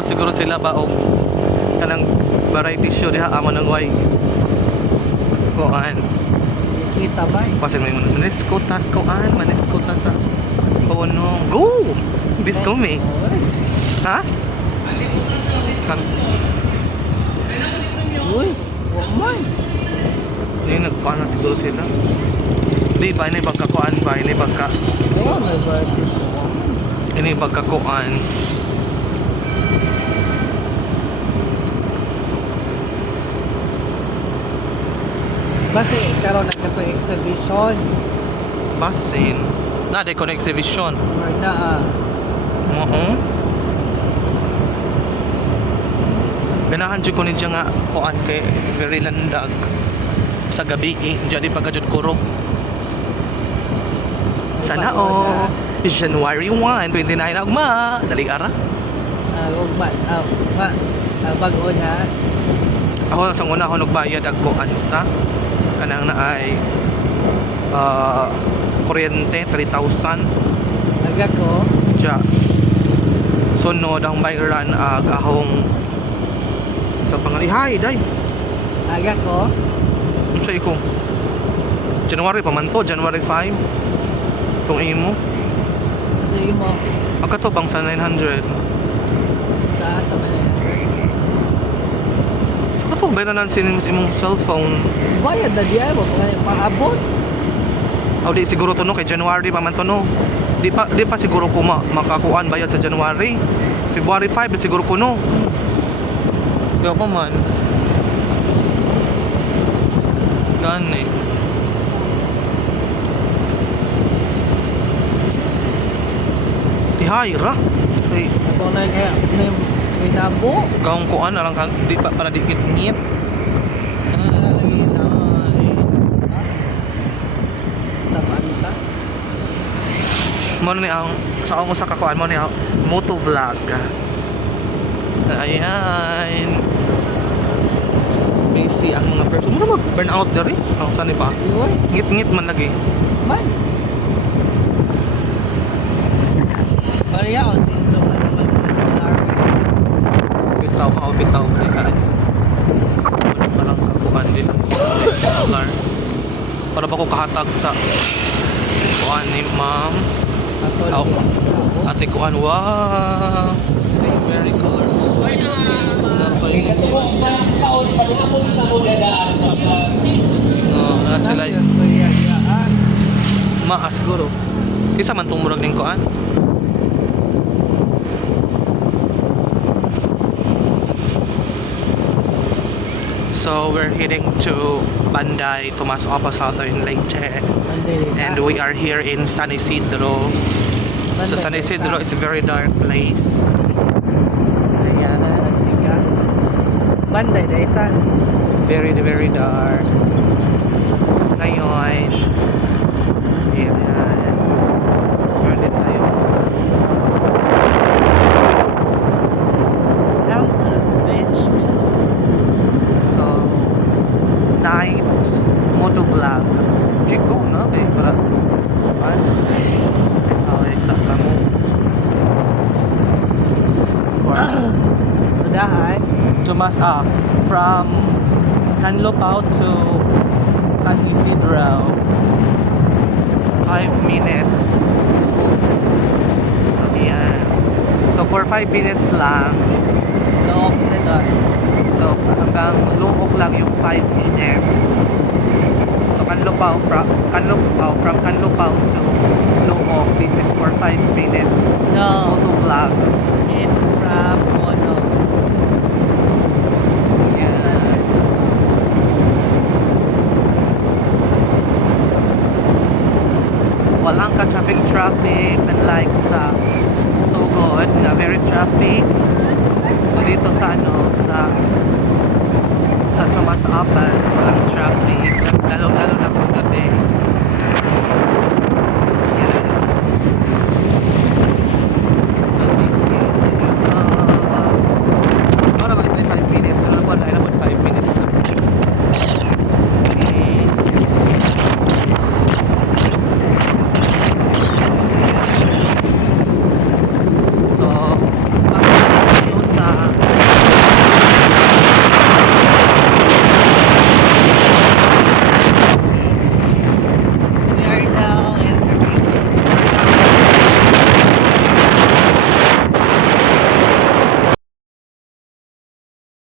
Nagpahigaw siguro sila ba o kanang variety show diha amo nang way kuan Kita ba? pasin may maneskutas kuan maneskutas sa puno go bis kami ha Uy, wag man. Ini nagpaano siguro sila. Di ba ini pagkakuan ba ini pagka Oh, may variety. ini pagkakuan. Basta karon na kato exhibition. Basin. Na de kon exhibition. Or na Oo. Ganahan jud ko ni nga kuan kay very landag sa gabi jadi pagkajud kurog. Sana January 1, 29 agma. Dali ara. wag ba bag-on ha. Ako sa una ako nagbayad og kuan sa kanang naay kuryente 3,000 Aga ko. ja. Sunod ang bayaran ahong sa pangalihay day. Aga ko. Ano sa iko? January pa man to, January 5. Kung imo. Sige mo. Aga to bang sa 900. Sa Manila. Sa kato bayaran sining imong cellphone. Bayad na diya mo paabot. O di siguro to no kay January pa man to no. Di pa siguro ko makakuan bayad sa January. February 5 siguro ko no. Kaya pa man. Gani. Ihay ra. Kay Ako na kaya may nabo. kaong kuan na lang di pa para dikit ngit. Lagi na. Sa banta. Mo ni ang sa ako sa kakuan mo ni ang moto vlog. Ayan. Busy ang mga person. Mo mag burn out diri. Ang sani pa. Iwoy. Ngit-ngit man lagi. Man. Maria, o tinso ka naman ng solar. Bitaw balikan. Parang kakuan din ang solar. Para ba ko kahatag sa kuan ni ma'am. Ato Ate kuan wow. Very colorful. Na sila siguro. Isa man tong murag ning kuan. So we're heading to Banday, Tomas Opa, Southern Leyte, and we are here in San Isidro. So San Isidro is a very dark place. Ayan, sika. Banday, daitan. Very dark. Ngayon, ayan. Meron din tayo. Hampton Beach Resort. So, night moto vlog. Chico na kay para ay sa kamo. Udahan. Tomas from Canlopao to San Isidro 5 minutes. Ayan. So for 5 minutes lang. Look na doon. So hanggang Luok lang yung 5 minutes. So Canlopao from Canlopao to Luok, this is for 5 minutes. No, Photo vlog. it's from Mono. Ayan. Walang ka-traffic unlike sa Sugod na very traffic. So dito sa sa Tomas Apas walang traffic lalo na pag gabi.